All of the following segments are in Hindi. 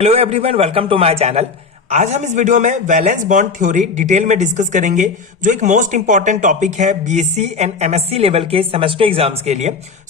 Hello everyone, welcome to my channel. आज हम इस वीडियो में वैलेंस बॉन्ड थ्योरी डिटेल में डिस्कस करेंगे, जो एक मोस्ट इंपॉर्टेंट टॉपिक है बीएससी एंड एमएससी लेवल के सेमेस्टर एग्जाम्स के लिए।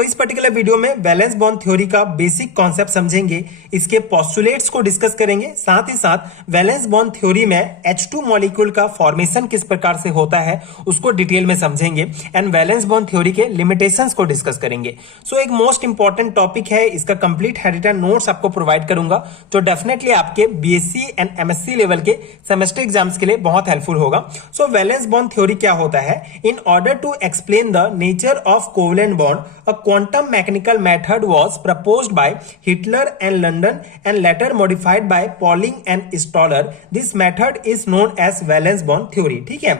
इस पर्टिकुलर वीडियो में वैलेंस बॉन्ड थ्योरी का बेसिक कॉन्सेप्ट समझेंगे, इसके पोस्टुलेट्स को डिस्कस करेंगे, साथ ही साथ वैलेंस बॉन्ड थ्योरी में H2 मॉलिक्यूल का फॉर्मेशन किस प्रकार से होता है उसको डिटेल में समझेंगे एंड वैलेंस बॉन्ड थ्योरी के लिमिटेशंस को डिस्कस करेंगे। एक मोस्ट इंपॉर्टेंट टॉपिक है, इसका कंप्लीट हैंड नोट्स आपको प्रोवाइड करूंगा, जो डेफिनेटली आपके बीएससी एंड एमएससी लेवल के सेमेस्टर एग्जाम्स के लिए बहुत हेल्पफुल होगा। वैलेंस बॉन्ड थ्योरी क्या होता है? In order to explain the nature of covalent bond, a quantum mechanical method was proposed by Heitler and London and later modified by Pauling and Slater. This method is known as valence bond theory. ठीक है,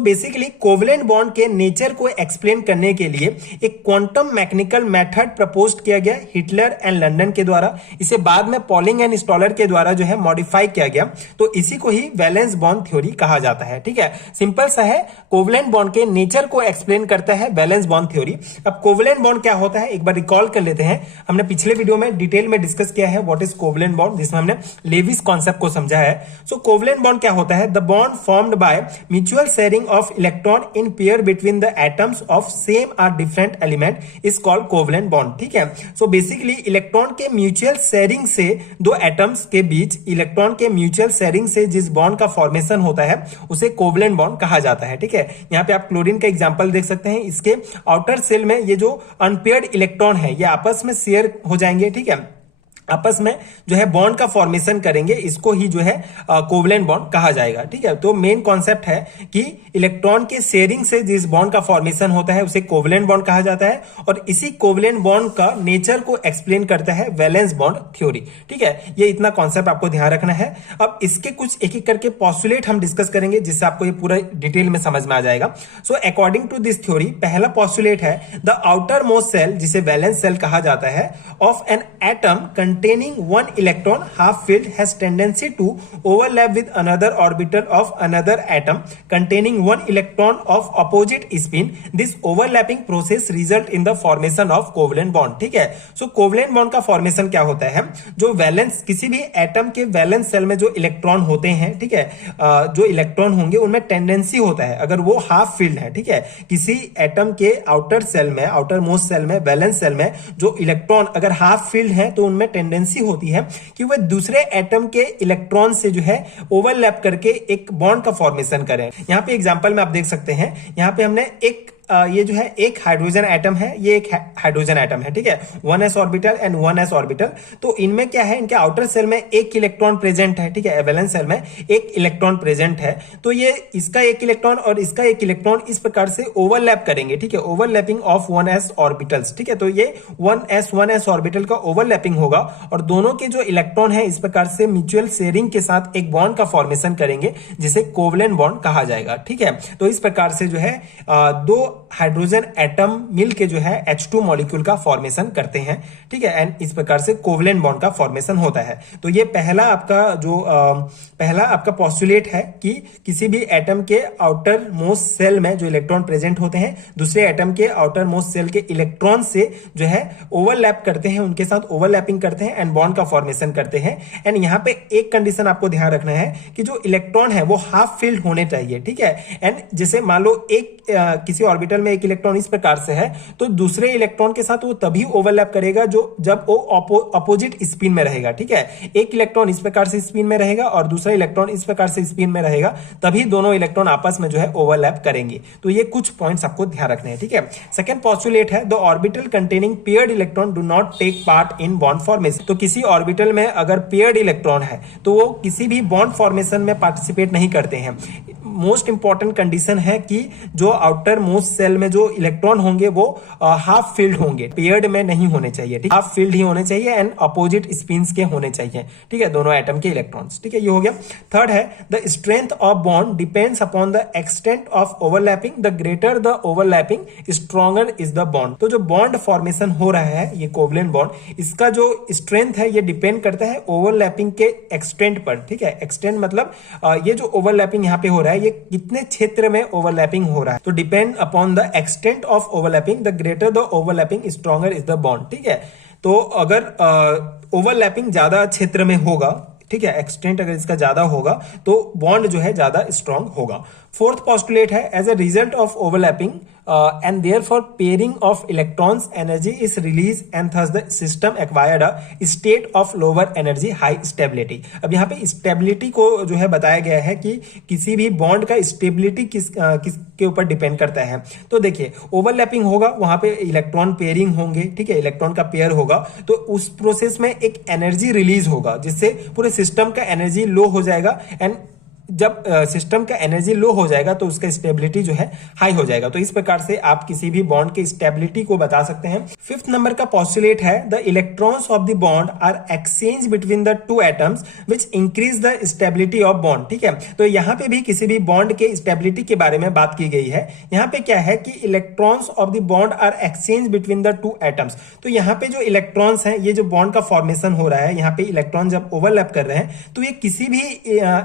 बेसिकली कोवलेंट बॉन्ड के नेचर को एक्सप्लेन करने के लिए एक क्वांटम मैकेनिकल मेथड प्रपोज किया गया हिटलर एंड लंडन के द्वारा। इसे बाद में पॉलिंग एंड स्टॉलर के द्वारा जो है मॉडिफाई किया गया, तो इसी को ही वैलेंस बॉन्ड थ्योरी कहा जाता है। ठीक है, सिंपल सा है, कोवलेंट बॉन्ड के नेचर को एक्सप्लेन करता है वैलेंस बॉन्ड थ्योरी। अब कोवलेंट बॉन्ड क्या होता है एक बार रिकॉल कर लेते हैं। हमने पिछले वीडियो में डिटेल में डिस्कस किया है व्हाट इज कोवलेंट बॉन्ड, जिसमें हमने लेविस कॉन्सेप्ट को समझा है। कोवलेंट बॉन्ड क्या होता है? The bond formed by mutual sharing of electron in pair between the atoms of same or different element is called covalent bond. ठीक है, बेसिकली इलेक्ट्रॉन के म्यूचुअल शेयरिंग से दो एटम्स के बीच इलेक्ट्रॉन के म्यूचुअल शेयरिंग से जिस बॉन्ड का फॉर्मेशन होता है उसे कोवलेंट बॉन्ड कहा जाता है। ठीक है, यहां पे आप क्लोरीन का एग्जांपल देख सकते हैं। इसके आउटर सेल में ये जो अनपेयर्ड इलेक्ट्रॉन है ये आपस में शेयर हो जाएंगे। ठीक है, आपस में जो है बॉन्ड का फॉर्मेशन करेंगे, इसको ही जो है कोवलेंट बॉन्ड कहा जाएगा। ठीक है, तो मेन कॉन्सेप्ट है कि इलेक्ट्रॉन के शेयरिंग से जिस बॉन्ड का फॉर्मेशन होता है उसे कोवलेंट बॉन्ड कहा जाता है, और इसी कोवलेंट बॉन्ड का नेचर को एक्सप्लेन करता है वैलेंस बॉन्ड थ्योरी। ठीक है, ये इतना कॉन्सेप्ट आपको ध्यान रखना है। अब इसके कुछ एक एक करके पोस्टुलेट हम डिस्कस करेंगे, जिससे आपको ये पूरा डिटेल में समझ में आ जाएगा। अकॉर्डिंग टू दिस थ्योरी, पहला पोस्टुलेट है द आउटर मोस्ट सेल, जिसे वैलेंस सेल कहा जाता है, of an atom containing one electron half filled has tendency to overlap with another orbital of another atom containing one electron of opposite spin. This overlapping process result in the formation of covalent bond. ठीक है, कोवलेंट बॉन्ड का फॉर्मेशन क्या होता है? जो वैलेंस किसी भी एटम के वैलेंस सेल में जो इलेक्ट्रॉन होते हैं, ठीक है, जो इलेक्ट्रॉन होंगे उनमें टेंडेंसी होता है, अगर वो हाफ फील्ड है, ठीक है, किसी एटम के आउटर सेल में, आउटर मोस्ट सेल में, वैलेंस सेल में जो इलेक्ट्रॉन अगर हाफ फील्ड है तो उनमें टेंडेंसी होती है कि वह दूसरे एटम के इलेक्ट्रॉन से जो है ओवरलैप करके एक बॉन्ड का फॉर्मेशन करें। यहां पे एग्जांपल में आप देख सकते हैं, यहां पे हमने एक ये जो है एक हाइड्रोजन एटम है, ये एक हाइड्रोजन एटम है। ठीक है, 1s orbital and 1s orbital. तो इनमें क्या है, इनके आउटर सेल में एक इलेक्ट्रॉन प्रेजेंट है। ठीक है, वैलेंस सेल में एक इलेक्ट्रॉन प्रेजेंट है, तो ये इसका एक इलेक्ट्रॉन और इसका एक इलेक्ट्रॉन इस प्रकार से ओवरलैप करेंगे। ठीक है, ओवरलैपिंग ऑफ 1s ऑर्बिटल्स। ठीक है, तो ये 1s ऑर्बिटल का ओवरलैपिंग होगा और दोनों के जो इलेक्ट्रॉन है इस प्रकार से म्यूचुअल शेयरिंग के साथ एक बॉन्ड का फॉर्मेशन करेंगे, जिसे कोवलेंट बॉन्ड कहा जाएगा। ठीक है, तो इस प्रकार से जो है दो हाइड्रोजन एटम मिलके जो है H2 मॉलिक्यूल का फॉर्मेशन करते हैं। ठीक है, एंड इस प्रकार से कोवलेंट बॉन्ड का फॉर्मेशन होता है। तो ये पहला आपका पोस्टुलेट है कि किसी भी एटम के आउटर मोस्ट सेल में जो इलेक्ट्रॉन प्रेजेंट होते हैं दूसरे एटम के आउटर मोस्ट सेल के इलेक्ट्रॉन से जो है ओवरलैप करते हैं, उनके साथ ओवरलैपिंग करते हैं एंड बॉन्ड का फॉर्मेशन करते हैं। एंड यहाँ पे एक कंडीशन आपको ध्यान रखना है कि जो इलेक्ट्रॉन है वो हाफ फील्ड होने चाहिए। ठीक है, एंड जैसे मान लो एक किसी ऑर्बिटल में एक इलेक्ट्रॉन इस प्रकार से है, तो दूसरे इलेक्ट्रॉन के साथ वो तभी ओवरलैप करेगा जब वो अपोजिट स्पिन में रहेगा। ठीक है, एक इलेक्ट्रॉन इस प्रकार से स्पिन में रहेगा और दूसरा इलेक्ट्रॉन इस प्रकार से स्पिन में रहेगा, तभी दोनों इलेक्ट्रॉन आपस में जो है ओवरलैप करेंगे। तो ये कुछ पॉइंट्स आपको ध्यान रखने हैं। ठीक है, सेकंड पोस्टुलेट है the orbital containing paired electron do not take part in bond formation. तो किसी ऑर्बिटल में अगर पेयर्ड इलेक्ट्रॉन है तो वो किसी भी बॉन्ड फॉर्मेशन में पार्टिसिपेट नहीं करते हैं। मोस्ट इंपॉर्टेंट कंडीशन है कि जो आउटर मोस्ट सेल में जो इलेक्ट्रॉन होंगे वो हाफ फील्ड होंगे, पेयर्ड में नहीं होने चाहिए। ठीक, हाफ फील्ड ही होने चाहिए एंड अपोजिट स्पिन्स के होने चाहिए। ठीक है, दोनों एटम के इलेक्ट्रॉन्स। ठीक है, ये हो गया। थर्ड है the strength of bond depends upon the extent of overlapping, the greater the overlapping stronger is the bond. तो जो बॉन्ड फॉर्मेशन हो रहा है ये कोवलेंट बॉन्ड, इसका जो स्ट्रेंथ है ये डिपेंड करता है ओवरलैपिंग के एक्सटेंट पर। ठीक है, एक्सटेंट मतलब ये जो ओवरलैपिंग यहाँ पे हो रहा है ये कितने क्षेत्र में ओवरलैपिंग हो रहा है। तो depend upon the extent of overlapping, the greater the overlapping stronger is the bond. ठीक है, तो अगर ओवरलैपिंग ज्यादा क्षेत्र में होगा, ठीक है, एक्सटेंट अगर इसका ज्यादा होगा तो बॉन्ड जो है ज्यादा स्ट्रांग होगा। फोर्थ पोस्टुलेट है, as a result of overlapping and therefore pairing of electrons energy is release and thus the system acquired a state of lower energy high stability. अब यहाँ पे स्टेबिलिटी को जो है बताया गया है कि किसी भी बॉन्ड का स्टेबिलिटी किसके ऊपर डिपेंड करता है। तो देखिए ओवरलैपिंग होगा, वहां पे इलेक्ट्रॉन पेयरिंग होंगे, ठीक है, इलेक्ट्रॉन का पेयर होगा, तो उस प्रोसेस में एक एनर्जी रिलीज होगा जिससे पूरे सिस्टम का एनर्जी लो हो जाएगा, एंड जब सिस्टम का एनर्जी लो हो जाएगा तो उसका स्टेबिलिटी जो है हाई हो जाएगा। तो इस प्रकार से आप किसी भी बॉन्ड के स्टेबिलिटी को बता सकते हैं। फिफ्थ नंबर का पोस्टुलेट है, the electrons of the bond are exchange between the two atoms which increase the stability of bond, ठीक है। तो यहाँ पे भी किसी भी बॉन्ड के स्टेबिलिटी के बारे में बात की गई है। यहाँ पे क्या है कि electrons of the bond are exchange between the two atoms. तो यहाँ पे जो इलेक्ट्रॉन्स हैं, ये जो बॉन्ड का फॉर्मेशन हो रहा है, यहाँ पे इलेक्ट्रॉन जब ओवरलैप कर रहे हैं तो ये किसी भी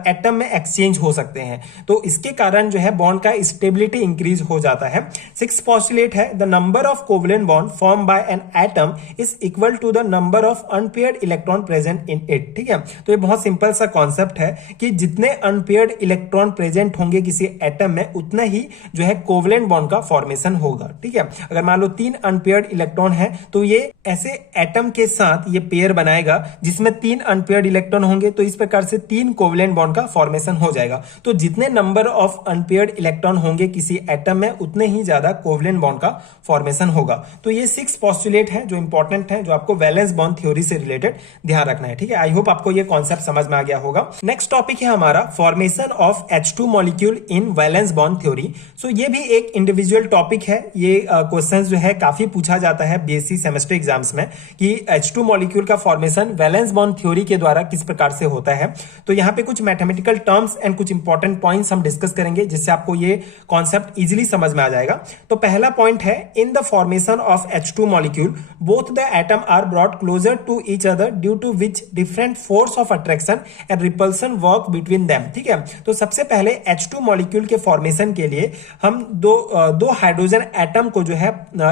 एटम में चेंज हो सकते हैं, तो इसके कारण जो है बॉन्ड का स्टेबिलिटी इंक्रीज हो जाता है। सिक्स पोस्टुलेट है, the number of covalent bond form by an atom is equal to the number of unpaired electron present in it, ठीक है। तो ये बहुत सिंपल सा कॉन्सेप्ट है कि जितने अनपेयर्ड इलेक्ट्रॉन प्रेजेंट होंगे किसी एटम में, उतना ही जो है कोवलेंट बॉन्ड का फॉर्मेशन होगा, ठीक है। अगर मान लो 3 अनपेयर्ड इलेक्ट्रॉन है तो ये ऐसे एटम के साथ ये पेयर बनाएगा जिसमें 3 अनपेयर्ड इलेक्ट्रॉन होंगे, तो इस प्रकार से 3 कोवलेंट बॉन्ड का फॉर्मेशन हो जाएगा। तो जितने नंबर ऑफ अनपेयर्ड इलेक्ट्रॉन होंगे किसी एटम में, उतने ही ज्यादा कोवलेंट बॉन्ड का फॉर्मेशन होगा। तो ये 6 पोस्टुलेट है जो इंपॉर्टेंट है, जो आपको वैलेंस बॉन्ड थ्योरी से रिलेटेड ध्यान रखना है, ठीक है। आई होप आपको ये कॉन्सेप्ट समझ में आ गया होगा। नेक्स्ट टॉपिक है हमारा formation of H2 molecule in valence bond theory. So ये भी एक इंडिविजुअल टॉपिक है। ये क्वेश्चंस जो है काफी पूछा जाता है बीएससी सेमेस्टर एग्जाम्स में कि H2 मॉलिक्यूल का फॉर्मेशन वैलेंस बॉन्ड थ्योरी के द्वारा किस प्रकार से होता है। तो यहाँ पे कुछ मैथमेटिकल टर्म्स एंड कुछ इंपॉर्टेंट पॉइंट्स हम डिस्कस करेंगे जिससे आपको ये कॉन्सेप्ट इजीली समझ में आ जाएगा। तो पहला पॉइंट है, in the formation of H2 molecule both the atom are brought closer to each other due to which different force of attraction and repulsion work between them, ठीक है। तो सबसे पहले H2 मॉलिक्यूल के फॉर्मेशन के लिए हम दो हाइड्रोजन एटम को जो है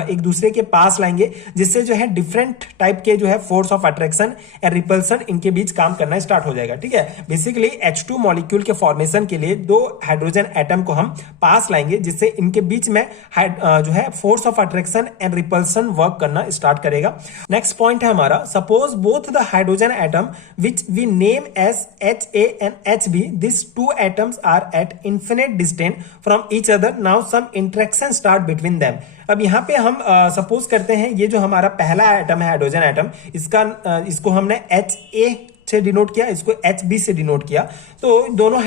एक दूसरे के पास लाएंगे, जिससे जो है डिफरेंट टाइप के जो है force of attraction and repulsion इनके बीच काम करना स्टार्ट हो जाएगा, ठीक है। बेसिकली H2 मॉलिक्यूल के फॉर्मेशन के लिए 2 हाइड्रोजन एटम को हम पास लाएंगे, जिससे इनके बीच में जो है force of attraction and repulsion work करना स्टार्ट करेगा। नेक्स्ट पॉइंट है हमारा, suppose both the hydrogen atom which we name as HA and HB, this 2 atoms are at infinite distance from each other, now some interaction start between them. अब यहाँ पे हम सपोज करते हैं ये जो हमारा पहला एटम है हाइड्रोजन एटम, इसको हमने HA से डिनोट किया, इसको HB से डिनोट किया। तो दोनों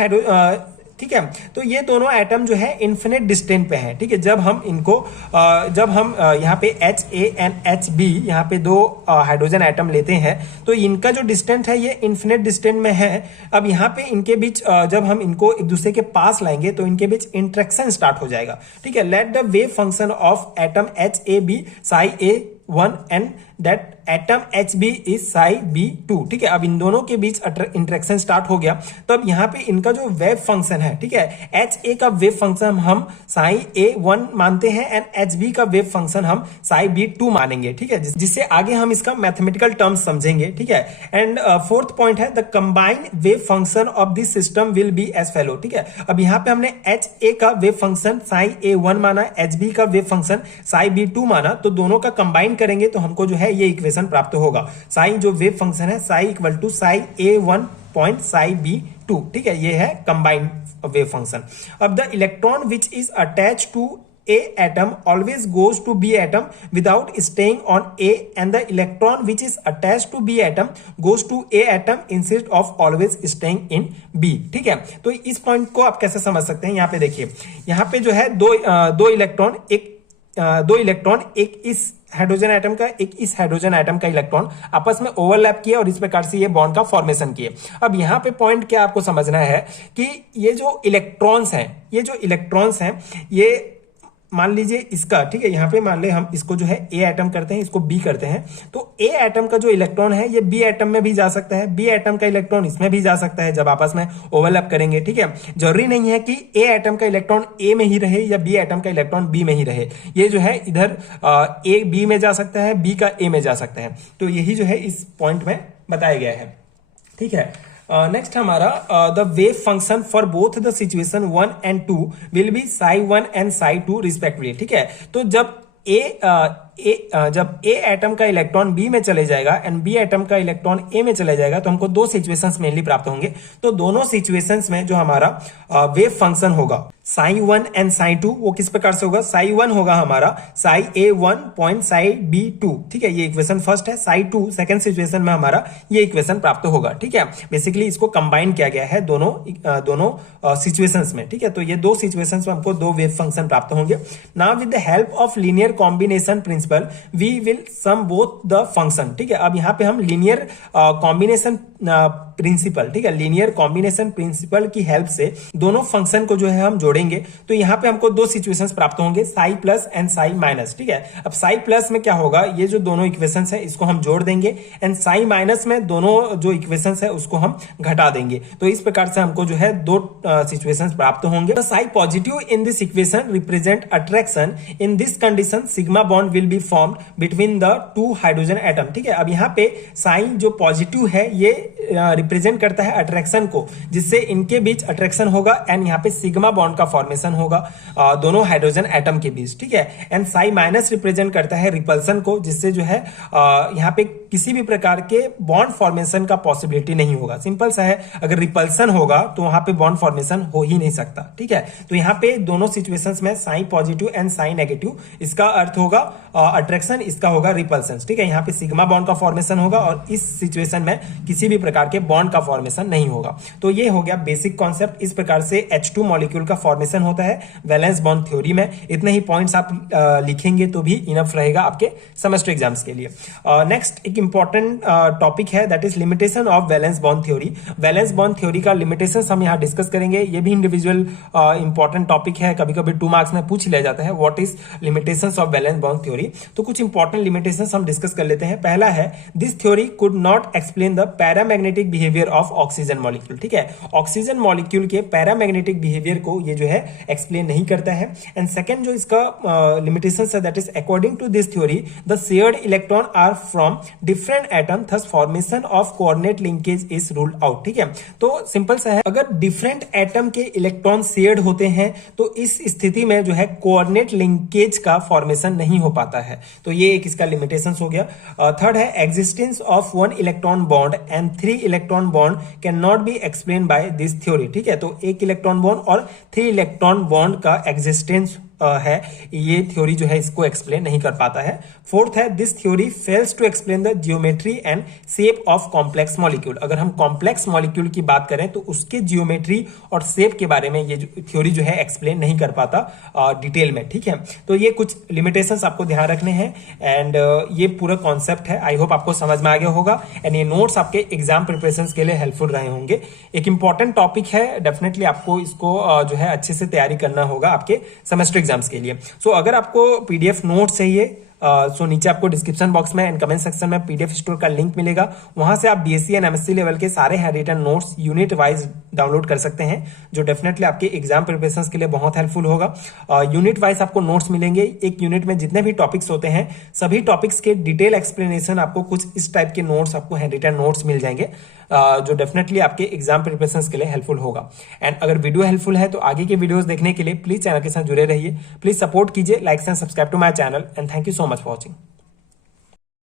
ठीक है, तो ये दोनों एटम जो है इन्फिनिट डिस्टेंस पे हैं, ठीक है। जब हम यहाँ पे HA एंड HB यहाँ पे 2 हाइड्रोजन एटम लेते हैं तो इनका जो डिस्टेंस है ये इन्फिनिट डिस्टेंस में है। अब यहाँ पे इनके बीच जब हम इनको एक दूसरे के पास लाएंगे तो इनके बीच इंटरेक्शन स्टार्ट हो जाएगा, ठीक है। Let the wave function of atom HAB psi A1 and that atom HB is psi B2, ठीक है। अब इन दोनों के बीच इंटरेक्शन स्टार्ट हो गया, तो अब यहाँ पे इनका जो वेव फंक्शन है, ठीक है, HA का वेव फंक्शन हम psi A1 मानते हैं एंड HB का वेव फंक्शन हम psi B2 मानेंगे, ठीक है, जिससे आगे हम इसका मैथमेटिकल टर्म्स समझेंगे, ठीक है। एंड फोर्थ पॉइंट है, the combined wave function of this system will be as follow, ठीक है। अब यहाँ पे हमने HA का वेव फंक्शन psi A1 माना, HB का वेव फंक्शन psi B2 माना, तो दोनों का कंबाइन करेंगे तो हमको जो है ये इक्वेशन प्राप्त होगा। साई जो वेव फंक्शन है psi equal to psi A1 point psi B2, ठीक है, ये है कंबाइंड वेव फंक्शन। अब the electron which is attach to A atom always goes to B atom without staying on A, and the electron which is attached to B atom goes to A atom instead of always staying in B, ठीक है। तो इस पॉइंट को आप कैसे समझ सकते हैं, यहाँ पे देखिए, यहाँ पे जो है दो इलेक्ट्रॉन एक इस हाइड्रोजन एटम का एक इस हाइड्रोजन एटम का इलेक्ट्रॉन आपस में ओवरलैप किए और इस प्रकार से ये बॉन्ड का फॉर्मेशन किए। अब यहाँ पे पॉइंट क्या आपको समझना है कि ये जो इलेक्ट्रॉन्स हैं ये मान लीजिए इसका, ठीक है, यहाँ पे मान ले हम इसको जो है ए एटम करते हैं, इसको बी करते हैं, तो ए एटम का जो इलेक्ट्रॉन है ये बी एटम में भी जा सकता है, बी एटम का इलेक्ट्रॉन इसमें भी जा सकता है जब आपस में ओवरलैप करेंगे, ठीक है। जरूरी नहीं है कि ए एटम का इलेक्ट्रॉन ए में ही रहे या बी एटम का इलेक्ट्रॉन बी में ही रहे, ये जो है इधर ए बी में जा सकता है, बी का ए में जा सकता है, तो यही जो है इस पॉइंट में बताया गया है, ठीक है। नेक्स्ट हमारा the wave function for both the situation 1 and 2 will be psi 1 and psi 2 respectively, ठीक है। तो जब जब ए एटम का इलेक्ट्रॉन बी में चले जाएगा एंड बी एटम का इलेक्ट्रॉन ए में चले जाएगा तो हमको दो सिचुएशंस मेनली प्राप्त होंगे। तो दोनों सिचुएशंस में जो हमारा वेव फंक्शन होगा psi 1 एंड psi 2 वो किस प्रकार से होगा, psi 1 होगा हमारा psi a1 point psi b2, ठीक है, ये इक्वेशन फर्स्ट है। psi 2 सेकंड सिचुएशन में हमारा ये इक्वेशन प्राप्त होगा, ठीक है। बेसिकली इसको कंबाइन किया गया है दोनों सिचुएशंस में, ठीक है। तो ये दो सिचुएशंस में हमको दो वेव फंक्शन प्राप्त होंगे। Now with the help of linear combination principle we will sum both the function, ठीक है। अब यहाँ पे हम लीनियर कॉम्बिनेशन प्रिंसिपल, ठीक है, लीनियर कॉम्बिनेशन प्रिंसिपल की हेल्प से दोनों फंक्शन को जो है हम जोड़ेंगे। तो यहाँ पे हमको दो सिचुएशंस प्राप्त होंगे, Sai plus and Sai minus, ठीक है। अब साई प्लस में क्या होगा, ये जो दोनों इक्वेशंस है इसको हम जोड़ देंगे एंड साई माइनस में दोनों जो इक्वेशंस है उसको हम घटा देंगे। तो इस प्रकार से हमको जो है दो सिचुएशंस प्राप्त होंगे। Sai positive in this equation represent attraction, in this condition sigma bond will be formed between the to hydrogen atom, ठीक है। अब यहाँ पे साइन जो पॉजिटिव है ये रिप्रेजेंट करता है अट्रैक्शन को, जिससे इनके बीच अट्रैक्शन होगा एंड यहाँ पे सिग्मा बॉन्ड का फॉर्मेशन होगा दोनों हाइड्रोजन एटम के बीच, ठीक है। एंड साई माइनस रिप्रेजेंट करता है रिपल्सन को, जिससे जो है यहाँ पे किसी भी प्रकार के बॉन्ड फॉर्मेशन का पॉसिबिलिटी नहीं होगा। सिंपल सा है, अगर रिपल्सन होगा तो वहां पे बॉन्ड फॉर्मेशन हो ही नहीं सकता, ठीक है। तो यहाँ पे दोनों सिचुएशंस में Sai positive and Sai negative, इसका अर्थ होगा अट्रैक्शन, इसका होगा रिपल्सन, ठीक है। यहाँ पे सिग्मा बॉन्ड का फॉर्मेशन होगा और इस सिचुएशन में किसी भी प्रकार के बॉन्ड का फॉर्मेशन नहीं होगा। तो ये हो गया बेसिक कॉन्सेप्ट। इस प्रकार से H2 मॉलिक्यूल का फॉर्मेशन होता है वैलेंस बॉन्ड थ्योरी में। इतने ही पॉइंट्स आप लिखेंगे तो भी इनफ रहेगा आपके सेमेस्टर एग्जाम्स के लिए। नेक्स्ट एक इंपॉर्टेंट टॉपिक है, that is limitation of valence bond theory. Valence bond theory का लिमिटेशंस हम यहाँ डिस्कस करेंगे। ये भी इंडिविजुअल इंपॉर्टेंट टॉपिक है, कभी कभी 2 मार्क्स में पूछ लिया जाता है what is limitations of valence bond theory. तो कुछ इंपॉर्टेंट लिमिटेशंस हम डिस्कस कर लेते हैं। पहला है, this theory could not explain the paramagnetic behaviour of oxygen molecule, ठीक है। ऑक्सीजन मॉलिक्यूल के पैरामैग्नेटिक बिहेवियर को ये जो है एक्सप्लेन नहीं करता है। एंड सेकंड जो इसका लिमिटेशन है, that is according to this theory the shared electron are from different atom, thus formation of coordinate linkage is ruled out, ठीक है। तो सिंपल सा है, अगर डिफरेंट एटम के इलेक्ट्रॉन शेयर्ड होते हैं तो इस स्थिति में जो है कोऑर्डिनेट लिंकेज का फॉर्मेशन नहीं हो पाता है। तो ये एक इसका लिमिटेशन हो गया। थर्ड है, existence of 1 electron bond and 3 electron bond can not be explain by this theory, ठीक है। तो 1 इलेक्ट्रॉन बॉन्ड और 3 इलेक्ट्रॉन बॉन्ड का एग्जिस्टेंस है, ये थ्योरी जो है इसको एक्सप्लेन नहीं कर पाता है। फोर्थ है, this theory fails to explain the geometry and shape of complex molecule. अगर हम कॉम्प्लेक्स मॉलिक्यूल की बात करें तो उसके जियोमेट्री और शेप के बारे में ये थ्योरी जो है एक्सप्लेन नहीं कर पाता डिटेल में, ठीक है। तो ये कुछ लिमिटेशंस आपको ध्यान रखने हैं एंड ये पूरा कॉन्सेप्ट है। आई होप आपको समझ में आ गया होगा एंड ये नोट्स आपके एग्जाम प्रिपरेशन के लिए हेल्पफुल रहे होंगे। एक इंपॉर्टेंट टॉपिक है, डेफिनेटली आपको इसको जो है अच्छे से तैयारी करना होगा आपके सेमेस्टर के लिए। सो अगर आपको पीडीएफ नोट चाहिए सो नीचे आपको डिस्क्रिप्शन बॉक्स में एंड कमेंट सेक्शन में पीडीएफ स्टोर का लिंक मिलेगा, वहां से आप बीएससी एंड एमएससी लेवल के सारे hand written notes unit wise download कर सकते हैं, जो डेफिनेटली आपके एग्जाम प्रिपरेशन के लिए बहुत हेल्पफुल होगा। यूनिट वाइज आपको नोट्स मिलेंगे, एक यूनिट में जितने भी टॉपिक्स होते हैं सभी टॉपिक्स के डिटेल एक्सप्लेनेशन, आपको कुछ इस टाइप के नोट्स, आपको हैंड रिटन नोट्स मिल जाएंगे जो डेफिनेटली आपके एग्जाम प्रिपरेशन के लिए हेल्पफुल होगा। एंड अगर वीडियो हेल्पफुल है तो आगे के वीडियोस देखने के लिए प्लीज चैनल के साथ जुड़े रहिए, प्लीज सपोर्ट कीजिए, like and subscribe to my channel and thank you so much for watching.